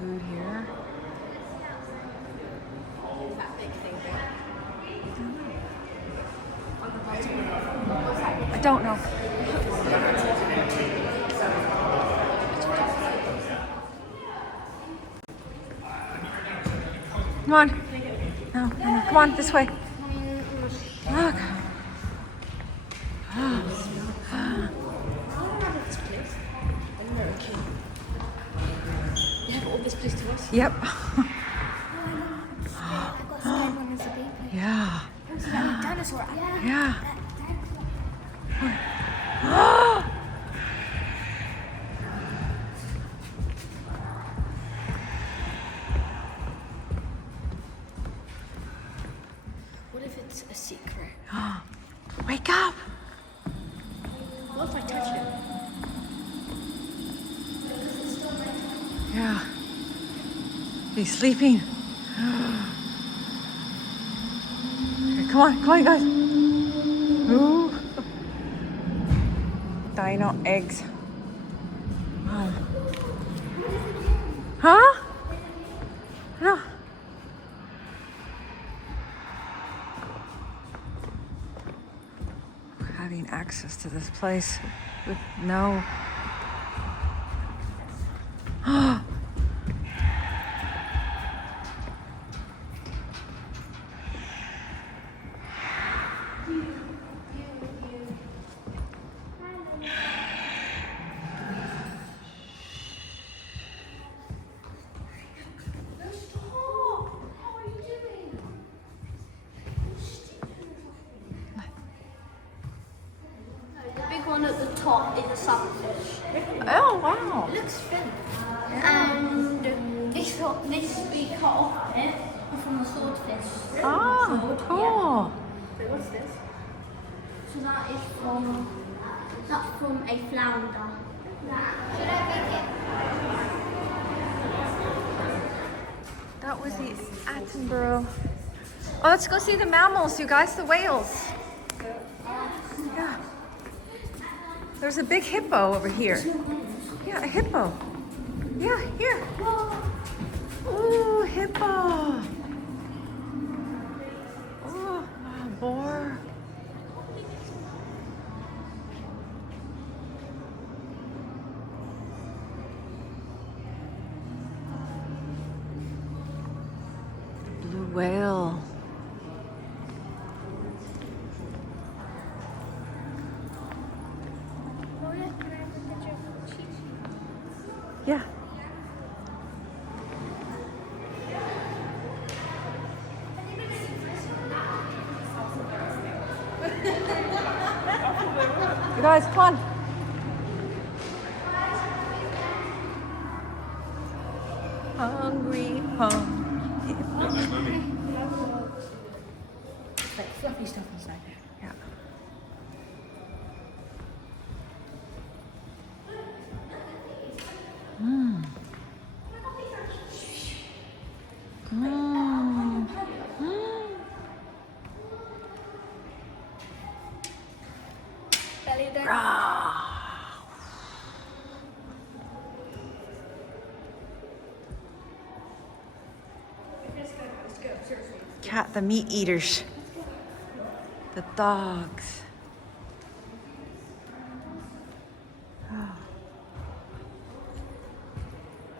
food here. That big thing there. I don't know. Come on. No, come on, this way. Look. You have all this place to us? Yep. I got scared when I was a baby. Yeah. Also, that dinosaur. Yeah. What if it's a secret? Wake up. What if I touch it? Yeah. He's sleeping. Okay, come on, you guys. Ooh. Dino eggs. Huh? No. Having access to this place with no. The big one at the top is a sunfish. Oh, wow. It looks thin. And this we cut off it from the swordfish. Oh, cool. So what's this? So that's from a flounder. Should I make it? That was the Attenborough. Oh, let's go see the mammals, you guys, the whales. Yeah. There's a big hippo over here. Yeah, a hippo. Yeah, here. Ooh, hippo. Oh, boar. Blue whale. Oh yeah, can I have a picture of Chi-Chi? Yeah. You guys, come on. Hungry, hungry. Like fluffy stuff inside there. Yeah. Mmm. Mmm. Belly there. Cat, the meat eaters. The dogs.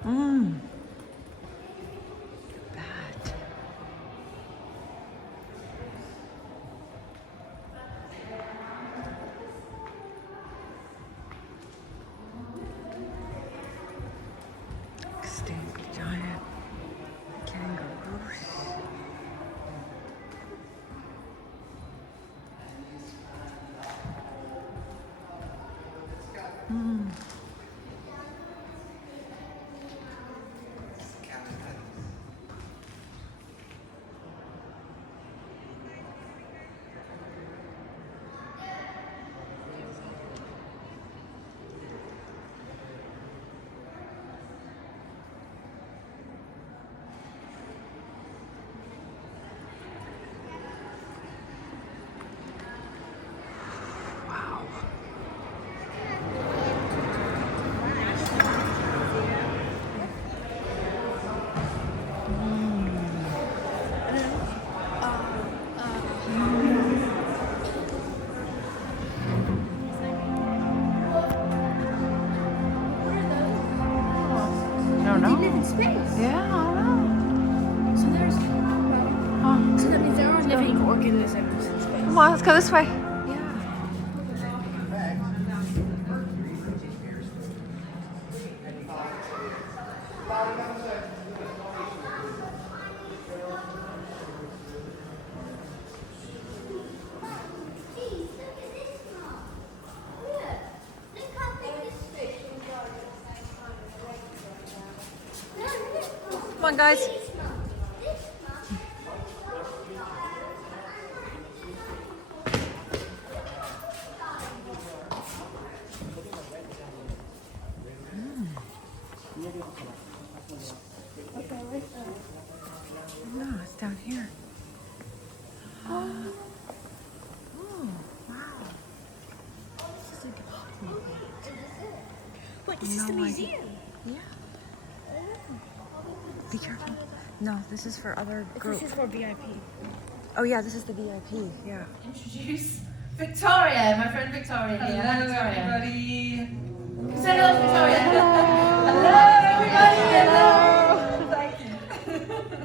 Mmm. Bad. Extinct giant kangaroos. don't They know. live in space. Yeah, I don't know. So there's. Oh, So that means there are living organisms in space. come on, let's go this way. Come on, guys. No, it's down here. Oh, wow. Wait, this is the museum. Yeah. Be careful. No, this is for other groups. This is for VIP. Oh yeah, this is the VIP. Yeah. Introduce Victoria, my friend Victoria here. Hello, everybody. Say hello to Victoria. Hello, everybody. Hello. Thank you.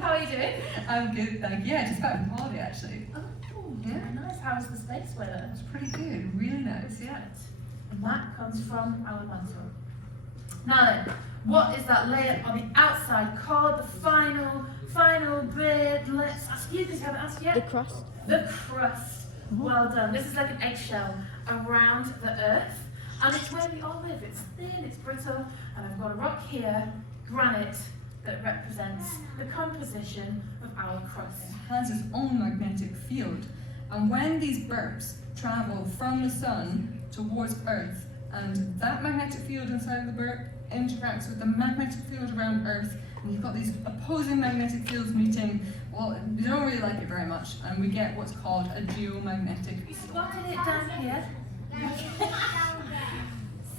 How are you doing? I'm good, thank you. Yeah, just back from holiday actually. Oh, very nice. How was the space weather? It's pretty good, really nice. Yeah. And that comes from our mantle. Now then, what is that layer on the outside called? The final bit. Let's ask you because I haven't asked yet. The crust. The crust. Well done. This is like an eggshell around the Earth, and it's where we all live. It's thin, it's brittle, and I've got a rock here, granite, that represents the composition of our crust. It has its own magnetic field, and when these burps travel from the sun towards Earth, and that magnetic field inside of the burp interacts with the magnetic field around Earth, and you've got these opposing magnetic fields meeting. Well, we don't really like it very much, and we get what's called a geomagnetic You field. spotted it down here.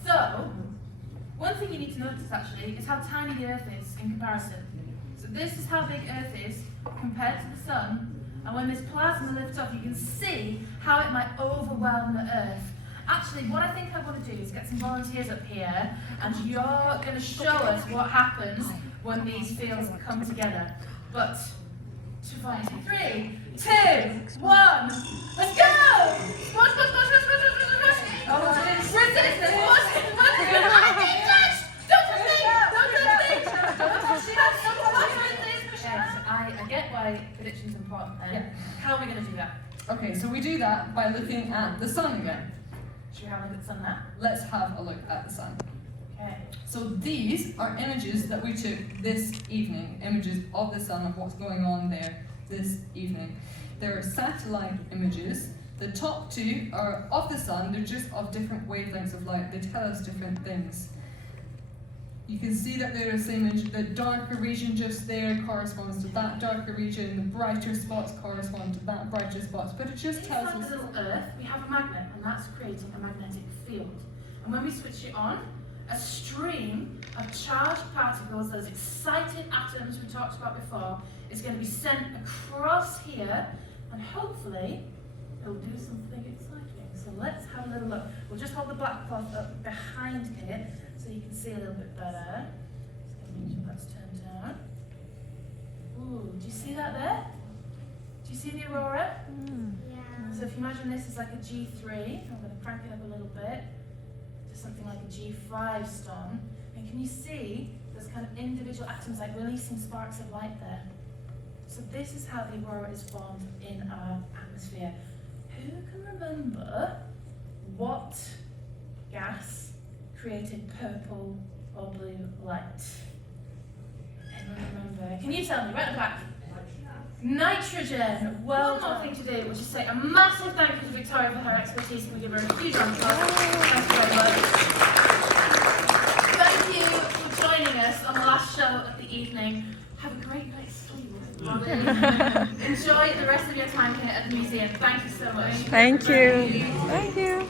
So, one thing you need to notice actually is how tiny the Earth is in comparison. So this is how big Earth is compared to the Sun, and when this plasma lifts off, you can see how it might overwhelm the Earth. Actually, what I think I want to do is get some volunteers up here, and you're going to show us what happens when these fields come together. But, 3, 2, 1, let's go! Squash, squash, squash, squash, squash, squash, squash! Resistance, squash, squash, I'm being touched! Don't touch me! Don't touch me! Don't touch me! I get why prediction's important then. Yeah. How are we going to do that? Okay, so we do that by looking at the sun again. Should we have a look at the sun now? Let's have a look at the sun. Okay. So these are images that we took this evening, images of the sun, of what's going on there this evening. They're satellite images. The top two are of the sun, they're just of different wavelengths of light. They tell us different things. You can see that there is the image, the darker region just there corresponds to that darker region, the brighter spots correspond to that brighter spots, but it just tells Inside us... the little Earth, we have a magnet, and that's creating a magnetic field. And when we switch it on, a stream of charged particles, those excited atoms we talked about before, is going to be sent across here, and hopefully it'll do something exciting. So let's have a little look. We'll just hold the black cloth up behind it so you can see a little bit better. Just going to make sure that's turned down. Ooh, do you see that there? Do you see the aurora? So if you imagine this is like a G3, I'm going to crank it up a little bit to something like a G5 storm. And can you see those kind of individual atoms like releasing sparks of light there? So this is how the aurora is formed in our atmosphere. Who can remember what gas created purple or blue light? Anyone remember? Can you tell me? Right at the back. Nitrogen. Well done thing to do, which is say a massive thank you to Victoria for her expertise, and we give her a huge round of applause. Thank you very much. Thank you for joining us on the last show of the evening. Have a great night's sleep. Enjoy the rest of your time here at the museum. Thank you so much. Thank you. Thank you.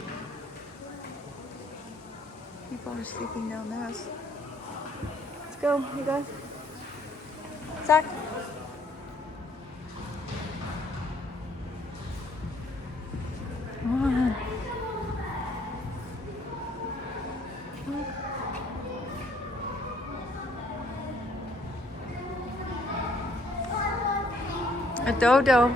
People are sleeping down there. Let's go, you guys. Zach. Come on. A dodo.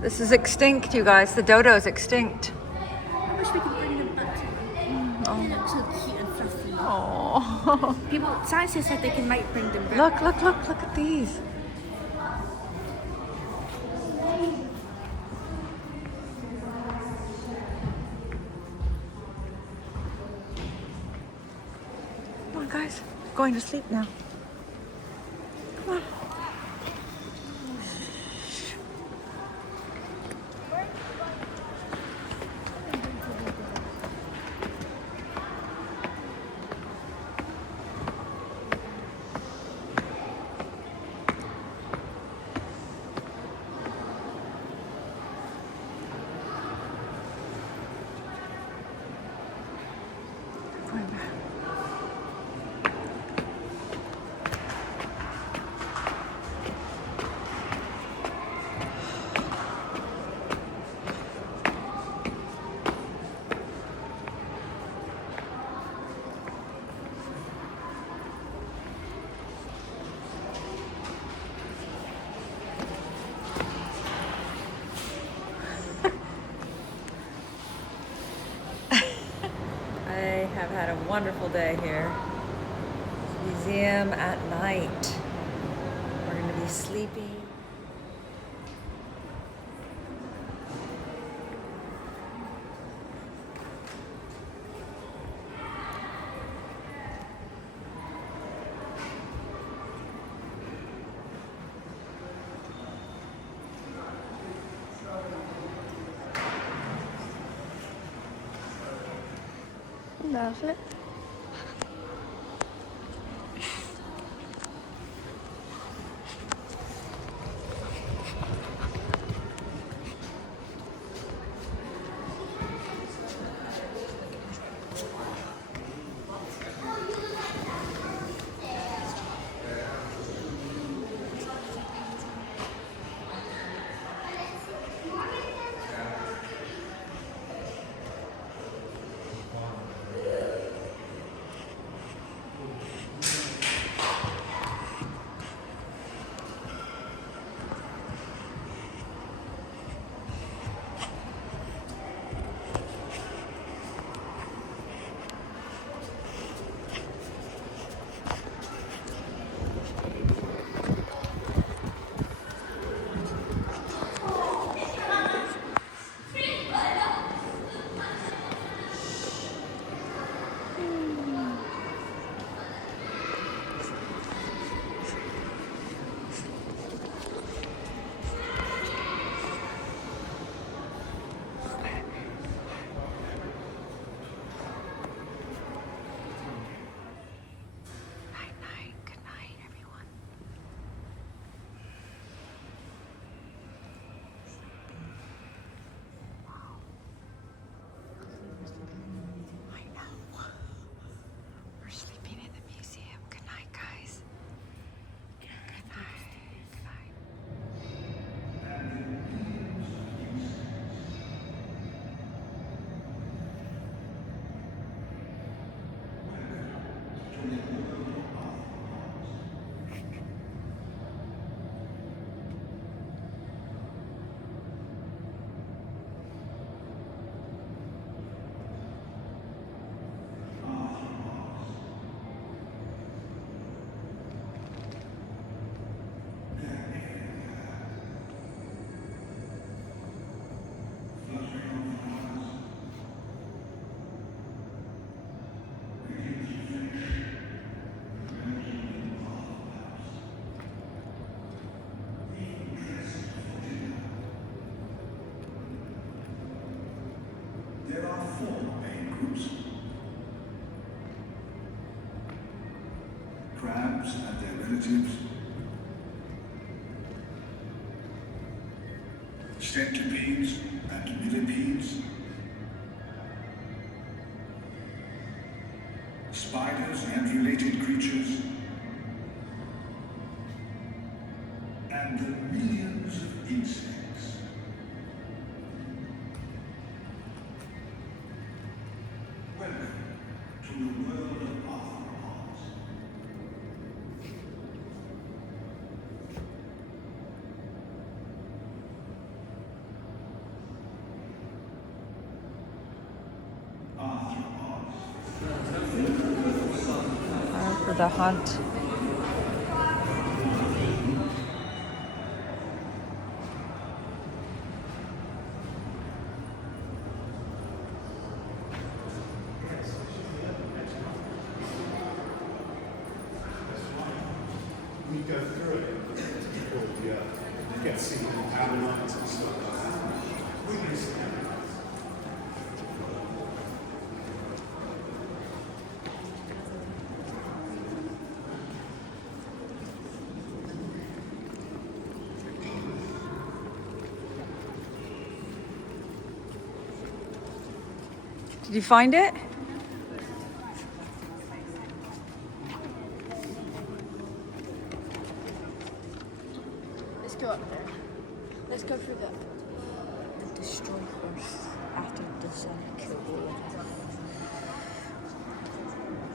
This is extinct, you guys. The dodo is extinct. I wish we could bring them back to them. They look so cute and fluffy. Oh. People, scientists said they might bring them back. Look at these. Come on, guys. Going to sleep now. Come on. Going back. I have had a wonderful day here. Museum at night. We're going to be sleeping. That's it. There are 4 main groups. Crabs and their relatives, centipedes and millipedes, spiders and related creatures, and the millions of insects. Welcome the hunt. We go through it, it's called the get seen ammonites and stuff like that. We use the ammonites. Did you find it? Let's go up there. Let's go through the destroy first after the sun killed all of us.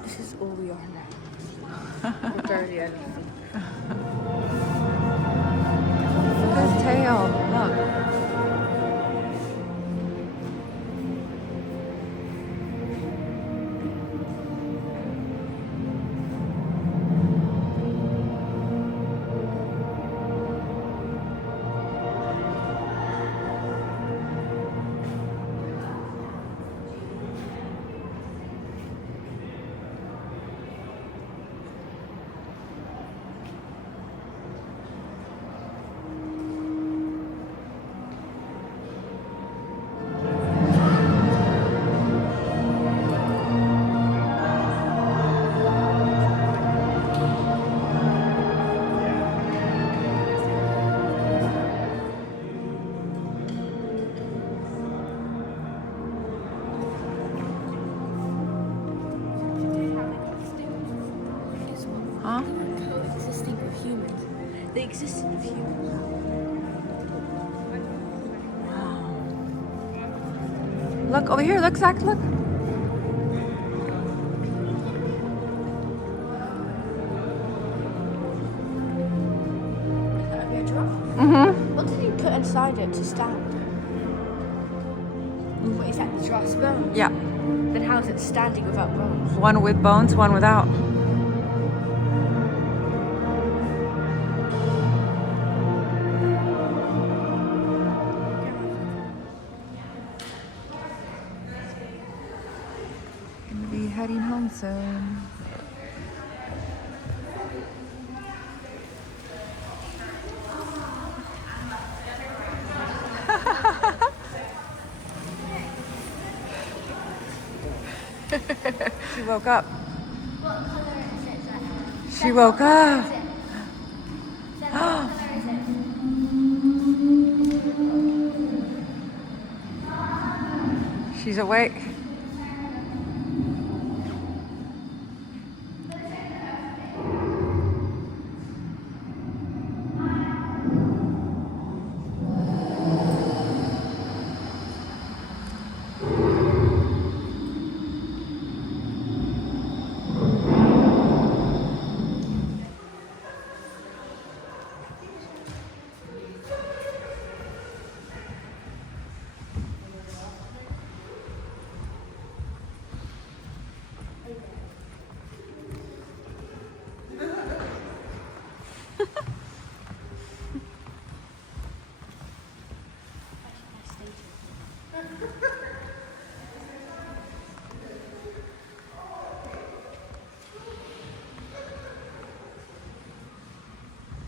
This is all we are now. We're barely anything. Look at his tail. Look. Huh? Coexisting with humans. The existence of humans. Look over here. Look, Zach. Look. Is that a real giraffe? Mm-hmm. What did he put inside it to stand? What is that, the giraffe's bones? Yeah. Then how is it standing without bones? One with bones, one without. Gonna be heading home soon. She woke up. What colour is it, Zach? She woke up. What colour is it? She's awake.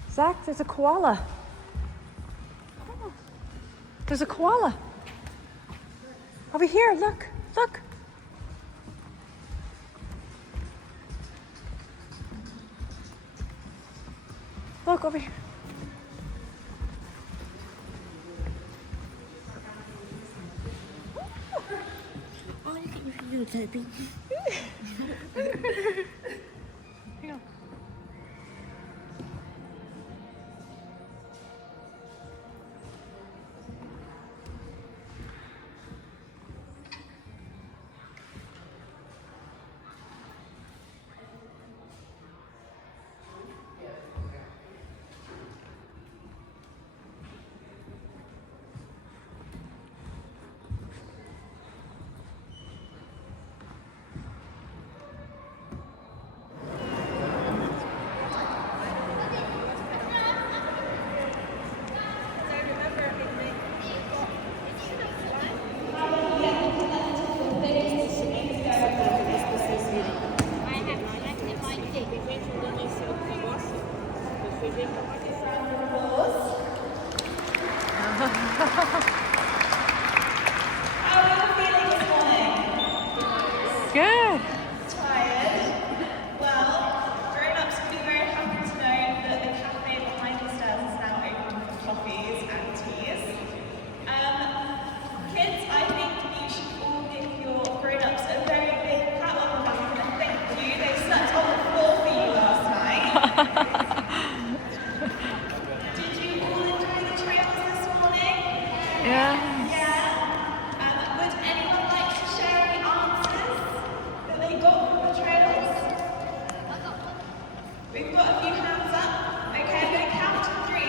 Zach, there's a koala. There's a koala. Over here, look, look. Look over here. Oh, look at your little Toby. Hang on. How are you feeling this morning? Good. Tired? Well, grown-ups will be very happy to know that the cafe behind the stairs is now open for coffees and teas. Kids, I think you should all give your grown-ups a very big pat on the back and a thank you. They slept on the floor for you last night. Did you all enjoy the trails this morning? Yeah. Yeah. Would anyone like to share any answers that they got from the trails? We've got a few hands up. Okay, I'm going to count to 3,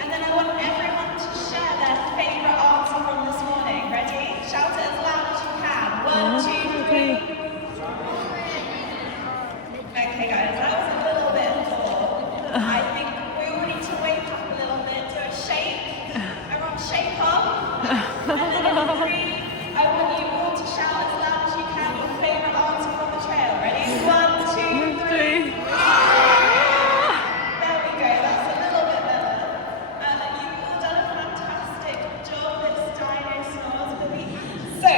and then I want everyone to share their favourite answer from this morning. Ready? Shout it as loud as you can. 1, 2, 3. Okay, guys, that was a little bit full. I think we all need to wake up a little bit, do a shake. Everyone shake up. And then in 3, I want you all to shout as loud as you can your favourite answer from the trail. Ready? 1, 2, 3. There we go, that's a little bit better. You've all done a fantastic job, this Dino Snores baby. So,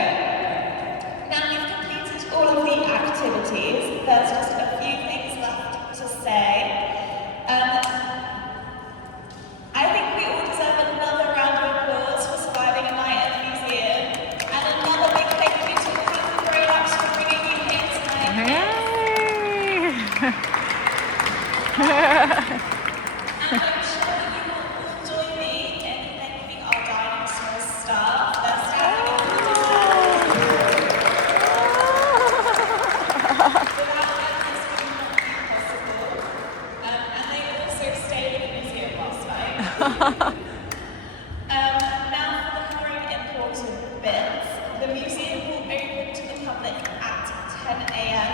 now you've completed all of the activities. There's just a few things left to say. I think we all deserve another round of applause for surviving a night at the museum, and another big thank you to all of the grown-ups for bringing you here tonight. Yay! And I'm sure that you will all join me in thanking our dinosaur staff. They're standing in the without them, this would not be possible. And they also stayed in the museum last night. Now for the more important bits. The museum will open to the public at 10 a.m.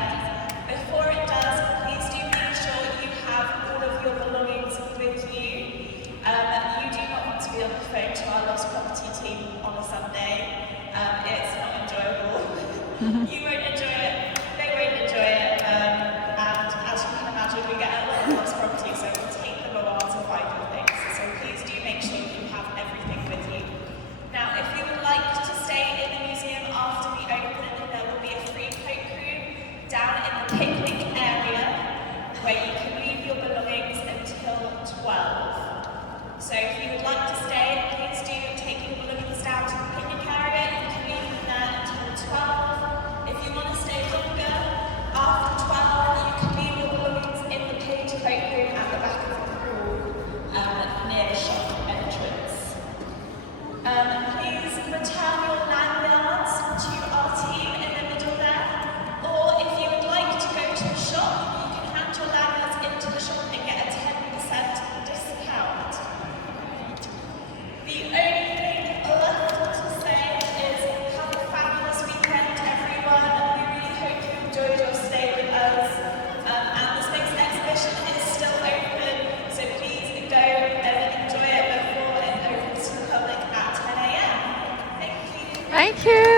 Before it does, please do make sure you have all of your belongings with you. You do not want to be on the phone to our lost property team on a Sunday. It's not enjoyable. You won't enjoy it, they won't enjoy it, and as you can imagine, we get a lot of lost property, so it will take them a while to find your things. So please do make sure you have everything with you. Now, if you would like to stay in the museum after the opening, there will be a free coat room down in the picnic area where you can leave your belongings until 12. So if you would like to stay, please do take your belongings down to the picnic area. You can leave them there until 12. If you want to stay longer, after 12, you can leave your belongings in the page coat room at the back of the hall near the shop entrance. Please return your lanyards to our team in the middle there. Or if you would like to go to the shop, you can hand your lanyards into the shop and get a 10% discount. The only thing left to say is have a fabulous weekend, everyone. We really hope you enjoyed your stay with us. And the Space exhibition is still open, so please go and enjoy it before it opens to the public at 10 a.m. Thank you. Thank you.